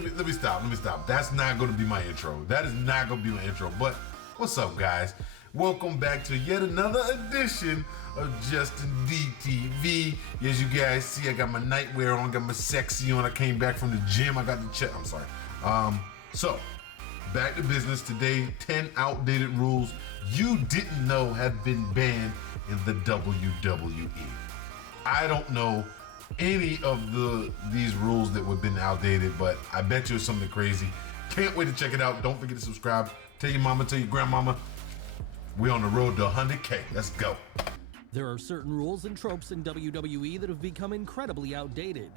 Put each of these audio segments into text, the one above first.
let me stop. That's not going to be my intro. That is not going to be my intro. But what's up, guys? Welcome back to yet another edition of Justin DTV. As you guys see, I got my nightwear on, got my sexy on. I came back from the gym. I got the check. I'm sorry. So back to business today. 10 outdated rules you didn't know have been banned in the WWE. I don't know any of these rules that have been outdated, but I bet you it's something crazy. Can't wait to check it out. Don't forget to subscribe. Tell your mama, tell your grandmama. We're on the road to 100K. Let's go. There are certain rules and tropes in WWE that have become incredibly outdated.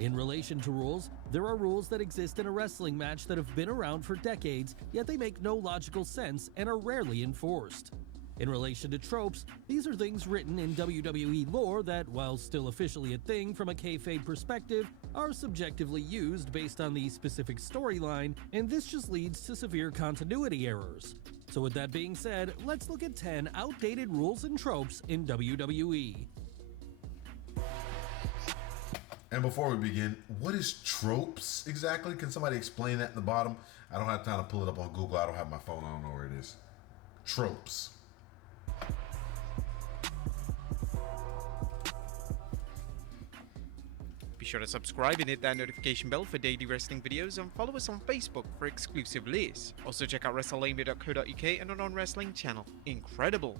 In relation to rules, there are rules that exist in a wrestling match that have been around for decades, yet they make no logical sense and are rarely enforced. In relation to tropes, these are things written in WWE lore that, while still officially a thing from a kayfabe perspective, are subjectively used based on the specific storyline, and this just leads to severe continuity errors. So with that being said, let's look at 10 outdated rules and tropes in WWE. And before we begin, what is tropes exactly? Can somebody explain that in the bottom? I don't have time to pull it up on Google. I don't have my phone. I don't know where it is. Tropes. Be sure to subscribe and hit that notification bell for daily wrestling videos, and follow us on Facebook for exclusive lists. Also check out WrestleMania.co.uk and our non-wrestling channel. Incredible!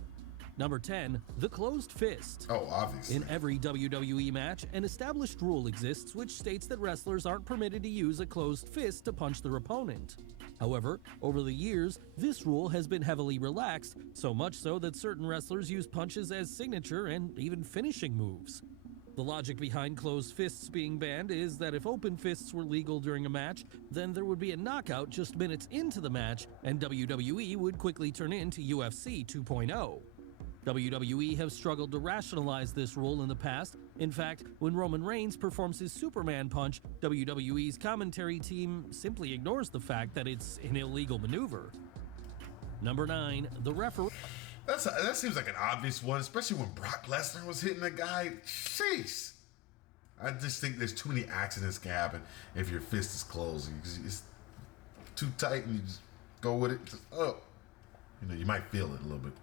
Number 10. The Closed Fist. Oh, obviously. In every WWE match, an established rule exists which states that wrestlers aren't permitted to use a closed fist to punch their opponent. However, over the years, this rule has been heavily relaxed, so much so that certain wrestlers use punches as signature and even finishing moves. The logic behind closed fists being banned is that if open fists were legal during a match, then there would be a knockout just minutes into the match, and WWE would quickly turn into UFC 2.0. WWE have struggled to rationalize this rule in the past. In fact, when Roman Reigns performs his Superman punch, WWE's commentary team simply ignores the fact that it's an illegal maneuver. Number 9. The referee. That seems like an obvious one, especially when Brock Lesnar was hitting a guy. Jeez. I just think there's too many accidents can happen if your fist is closed. It's too tight and you just go with it. Just, you might feel it a little bit.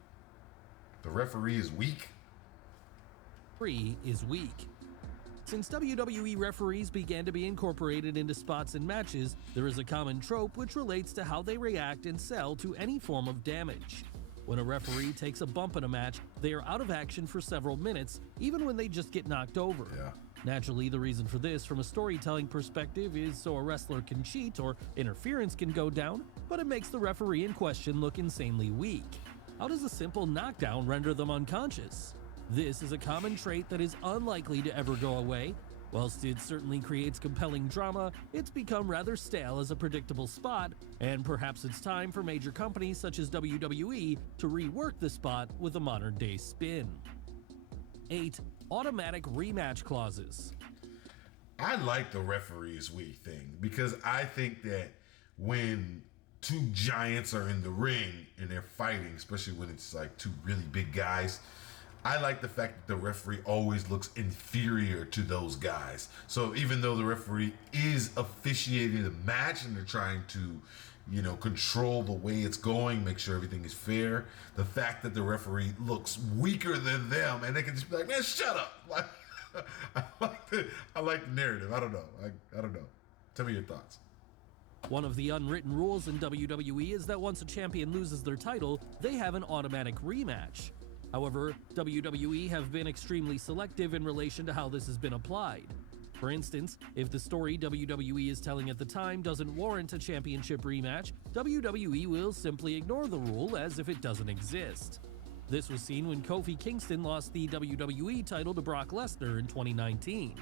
The referee is weak. Referee is weak. Since WWE referees began to be incorporated into spots and matches, there is a common trope which relates to how they react and sell to any form of damage. When a referee takes a bump in a match, they are out of action for several minutes, even when they just get knocked over. Yeah. Naturally, the reason for this from a storytelling perspective is so a wrestler can cheat or interference can go down, but it makes the referee in question look insanely weak. How does a simple knockdown render them unconscious? This is a common trait that is unlikely to ever go away. Whilst it certainly creates compelling drama, it's become rather stale as a predictable spot, and perhaps it's time for major companies such as WWE to rework the spot with a modern-day spin. 8. Automatic rematch clauses. I like the referee is weak thing because I think that when two giants are in the ring and they're fighting, especially when it's like two really big guys, I like the fact that the referee always looks inferior to those guys. So even though the referee is officiating the match and they're trying to, control the way it's going, make sure everything is fair, the fact that the referee looks weaker than them and they can just be like, man, shut up. Like, I like the narrative. I don't know. I don't know. Tell me your thoughts. One of the unwritten rules in WWE is that once a champion loses their title, they have an automatic rematch. However, WWE have been extremely selective in relation to how this has been applied. For instance, if the story WWE is telling at the time doesn't warrant a championship rematch, WWE will simply ignore the rule as if it doesn't exist. This was seen when Kofi Kingston lost the WWE title to Brock Lesnar in 2019.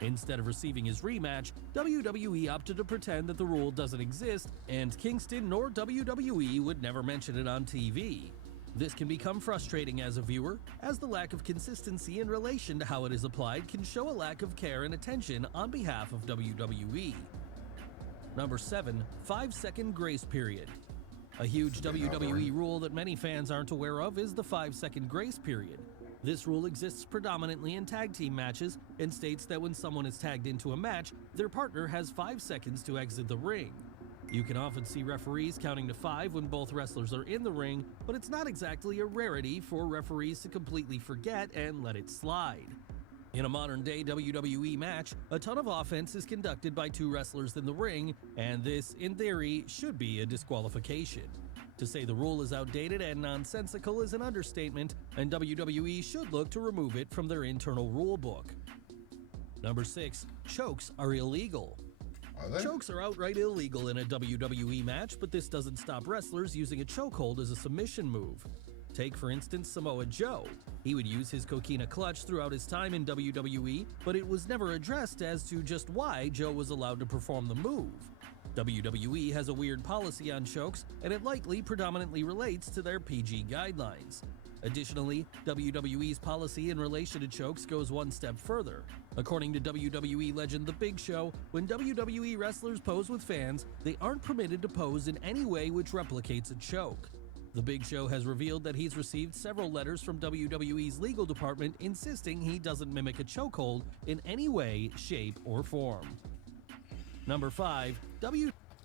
Instead of receiving his rematch, WWE opted to pretend that the rule doesn't exist, and Kingston nor WWE would never mention it on TV. This can become frustrating as a viewer, as the lack of consistency in relation to how it is applied can show a lack of care and attention on behalf of WWE. Number 7. 5-second grace period. A huge WWE rule that many fans aren't aware of is the 5-second grace period. This rule exists predominantly in tag team matches and states that when someone is tagged into a match, their partner has 5 seconds to exit the ring. You can often see referees counting to 5 when both wrestlers are in the ring, but it's not exactly a rarity for referees to completely forget and let it slide. In a modern-day WWE match, a ton of offense is conducted by 2 wrestlers in the ring, and this, in theory, should be a disqualification. To say the rule is outdated and nonsensical is an understatement, and WWE should look to remove it from their internal rulebook. Number 6. Chokes are illegal. Are they? Chokes are outright illegal in a WWE match, but this doesn't stop wrestlers using a chokehold as a submission move. Take, for instance, Samoa Joe. He would use his coquina clutch throughout his time in WWE, but it was never addressed as to just why Joe was allowed to perform the move. WWE has a weird policy on chokes, and it likely predominantly relates to their PG guidelines. Additionally, WWE's policy in relation to chokes goes one step further. According to WWE legend The Big Show, when WWE wrestlers pose with fans, they aren't permitted to pose in any way which replicates a choke. The Big Show has revealed that he's received several letters from WWE's legal department insisting he doesn't mimic a chokehold in any way, shape, or form. Number 5.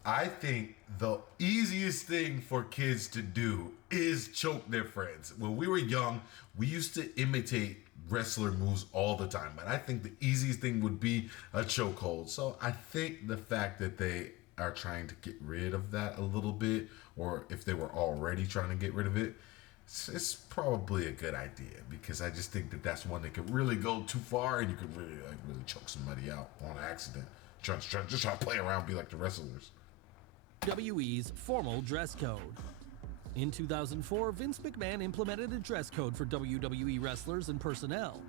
I think the easiest thing for kids to do is choke their friends. When we were young, we used to imitate wrestler moves all the time, but I think the easiest thing would be a chokehold. So I think the fact that they are trying to get rid of that a little bit, or if they were already trying to get rid of it, it's probably a good idea, because I just think that that's one that could really go too far, and you could really choke somebody out on accident. Just try to play around, be like the wrestlers. WWE's formal dress code. In 2004, Vince McMahon implemented a dress code for WWE wrestlers and personnel.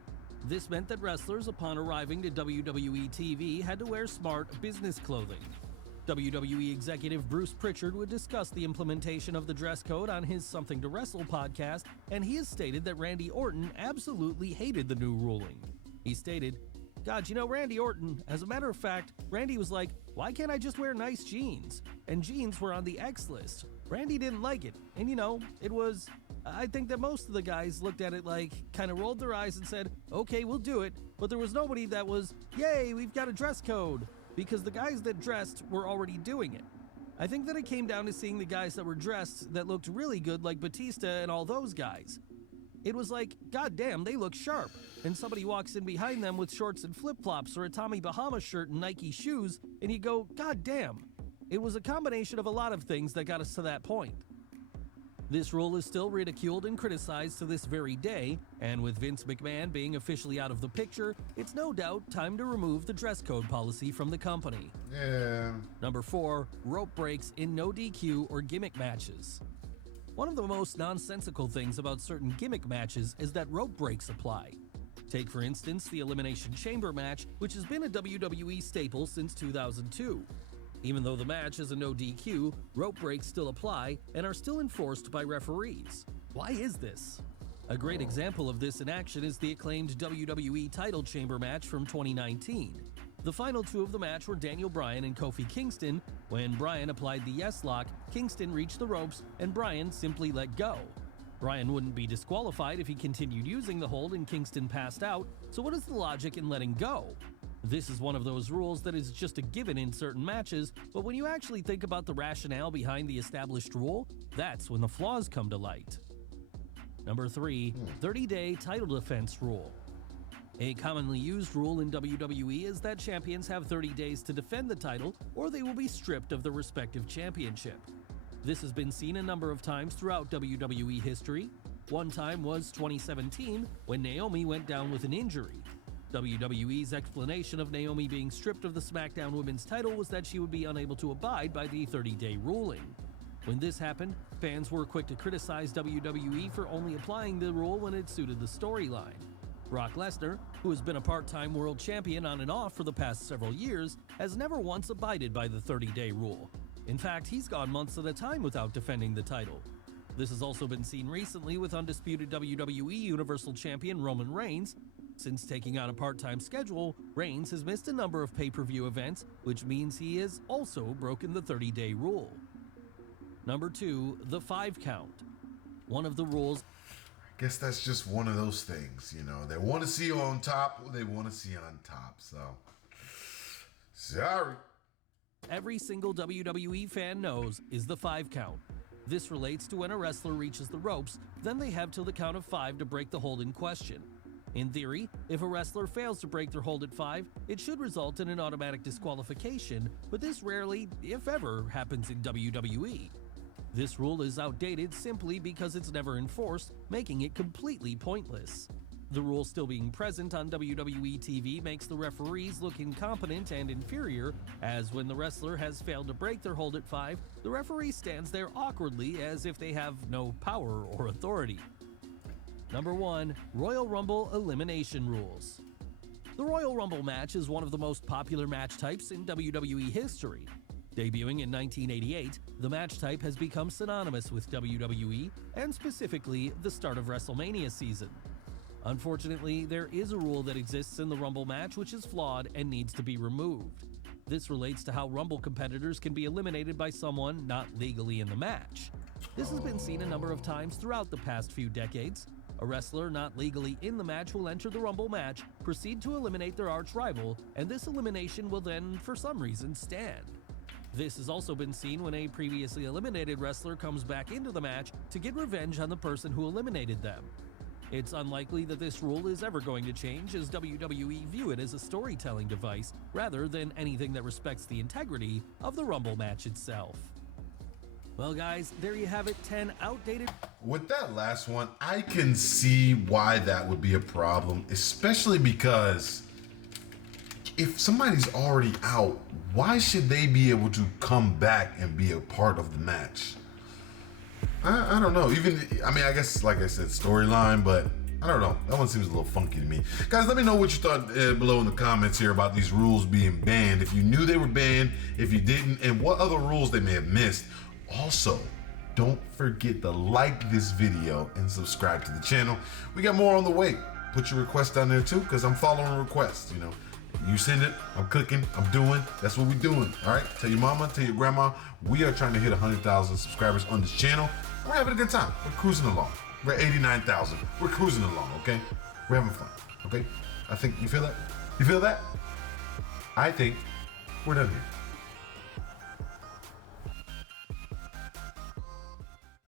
This meant that wrestlers, upon arriving to WWE TV, had to wear smart business clothing. WWE executive Bruce Pritchard would discuss the implementation of the dress code on his Something to Wrestle podcast, and he has stated that Randy Orton absolutely hated the new ruling. He stated, "God, you know, Randy Orton, as a matter of fact, Randy was like, why can't I just wear nice jeans? And jeans were on the X list. Randy didn't like it. And you know, I think that most of the guys looked at it like, kind of rolled their eyes and said, okay, we'll do it. But there was nobody that was, yay, we've got a dress code. Because the guys that dressed were already doing it. I think that it came down to seeing the guys that were dressed that looked really good like Batista and all those guys. It was like, god damn, they look sharp. And somebody walks in behind them with shorts and flip-flops or a Tommy Bahama shirt and Nike shoes, and you go, god damn. It was a combination of a lot of things that got us to that point. This rule is still ridiculed and criticized to this very day, and with Vince McMahon being officially out of the picture, it's no doubt time to remove the dress code policy from the company. Yeah. Number 4, rope breaks in no DQ or gimmick matches. One of the most nonsensical things about certain gimmick matches is that rope breaks apply. Take, for instance, the Elimination Chamber match, which has been a WWE staple since 2002. Even though the match is a no DQ, rope breaks still apply and are still enforced by referees. Why is this? A great example of this in action is the acclaimed WWE title chamber match from 2019. The final 2 of the match were Daniel Bryan and Kofi Kingston. When Bryan applied the yes lock, Kingston reached the ropes and Bryan simply let go. Bryan wouldn't be disqualified if he continued using the hold and Kingston passed out, so what is the logic in letting go? This is one of those rules that is just a given in certain matches, but when you actually think about the rationale behind the established rule, that's when the flaws come to light. Number 3, 30-day title defense rule. A commonly used rule in WWE is that champions have 30 days to defend the title, or they will be stripped of their respective championship. This has been seen a number of times throughout WWE history. One time was 2017, when Naomi went down with an injury. WWE's explanation of Naomi being stripped of the SmackDown Women's title was that she would be unable to abide by the 30-day ruling. When this happened, fans were quick to criticize WWE for only applying the rule when it suited the storyline. Brock Lesnar, who has been a part-time world champion on and off for the past several years, has never once abided by the 30-day rule. In fact, he's gone months at a time without defending the title. This has also been seen recently with undisputed WWE Universal Champion Roman Reigns. Since taking on a part-time schedule, Reigns has missed a number of pay-per-view events, which means he has also broken the 30-day rule. Number 2, the 5 count. One of the rules guess that's just one of those things, you know. They want to see you on top, they want to see you on top. So, sorry. Every single WWE fan knows is the 5 count. This relates to when a wrestler reaches the ropes, then they have till the count of 5 to break the hold in question. In theory, if a wrestler fails to break their hold at 5, it should result in an automatic disqualification, but this rarely, if ever, happens in WWE. This rule is outdated simply because it's never enforced, making it completely pointless. The rule still being present on WWE TV makes the referees look incompetent and inferior, as when the wrestler has failed to break their hold at 5, the referee stands there awkwardly as if they have no power or authority. Number 1. Royal Rumble Elimination Rules. The Royal Rumble match is one of the most popular match types in WWE history. Debuting in 1988, the match type has become synonymous with WWE and specifically the start of WrestleMania season. Unfortunately, there is a rule that exists in the Rumble match which is flawed and needs to be removed. This relates to how Rumble competitors can be eliminated by someone not legally in the match. This has been seen a number of times throughout the past few decades. A wrestler not legally in the match will enter the Rumble match, proceed to eliminate their arch rival, and this elimination will then, for some reason, stand. This has also been seen when a previously eliminated wrestler comes back into the match to get revenge on the person who eliminated them. It's unlikely that this rule is ever going to change, as WWE view it as a storytelling device rather than anything that respects the integrity of the Rumble match itself. Well guys, there you have it, 10 outdated... With that last one, I can see why that would be a problem, especially because if somebody's already out, why should they be able to come back and be a part of the match? I don't know. I guess, like I said, storyline, but I don't know. That one seems a little funky to me. Guys, let me know what you thought below in the comments here about these rules being banned. If you knew they were banned, if you didn't, and what other rules they may have missed. Also, don't forget to like this video and subscribe to the channel. We got more on the way. Put your request down there too, because I'm following requests, you know. You send it, I'm cooking, I'm doing. That's what we're doing, all right? Tell your mama, tell your grandma. We are trying to hit 100,000 subscribers on this channel. We're having a good time. We're cruising along. We're at 89,000. We're cruising along, okay? We're having fun, okay? I think, you feel that? You feel that? I think we're done here.